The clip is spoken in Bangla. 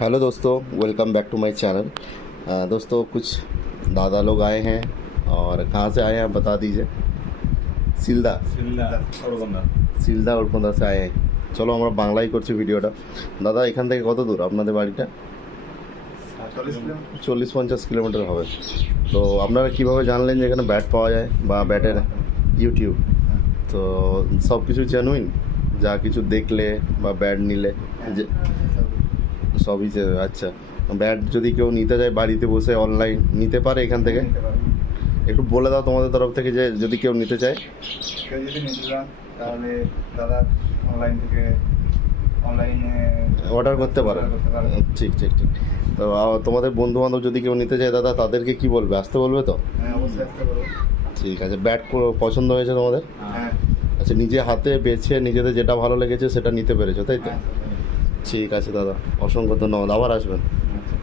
हेलो दोस्तों, welcome back to my channel. दोस्तों कुछ दादा लोग आए हैं और कहाँ से आए हैं आप बता दीजिए। সিলদা ওরকন্দা से आए हैं। চলো আমরা বাংলাই করছি ভিডিওটা। দাদা এখান থেকে কত দূর আপনাদের বাড়িটা? 40-50 কিলোমিটার হবে। তো আপনারা কীভাবে জানলেন যে এখানে ব্যাট পাওয়া যায় বা ব্যাটের? ইউটিউব। তো সব কিছু জেনুইন, যা কিছু দেখলে বা ব্যাট নিলে যে সবই আচ্ছা, ব্যাট যদি কেউ নিতে যায় বাড়িতে বসে অনলাইন নিতে পারে এখান থেকে? একটু বলে দাও তোমাদের তরফ থেকে যে যদি কেউ নিতে চায়। কেউ যদি নিতে চান তাহলে দাদা অনলাইনে অর্ডার করতে পারে। ঠিক ঠিক ঠিক। তো তোমাদের বন্ধু বান্ধব যদি কেউ নিতে চায় দাদা, তাদেরকে কি বলবে? আসতে বলবে তো? হ্যাঁ, অবশ্যই আসতে পারবো। ঠিক আছে। ব্যাট পছন্দ হয়েছে তোমাদের? হ্যাঁ। আচ্ছা, নিজে হাতে বেছে নিজেদের যেটা ভালো লেগেছে সেটা নিতে পেরেছো, তাই তো? হ্যাঁ। ঠিক আছে দাদা, অসংখ্য ধন্যবাদ। আবার আসবেন। আচ্ছা।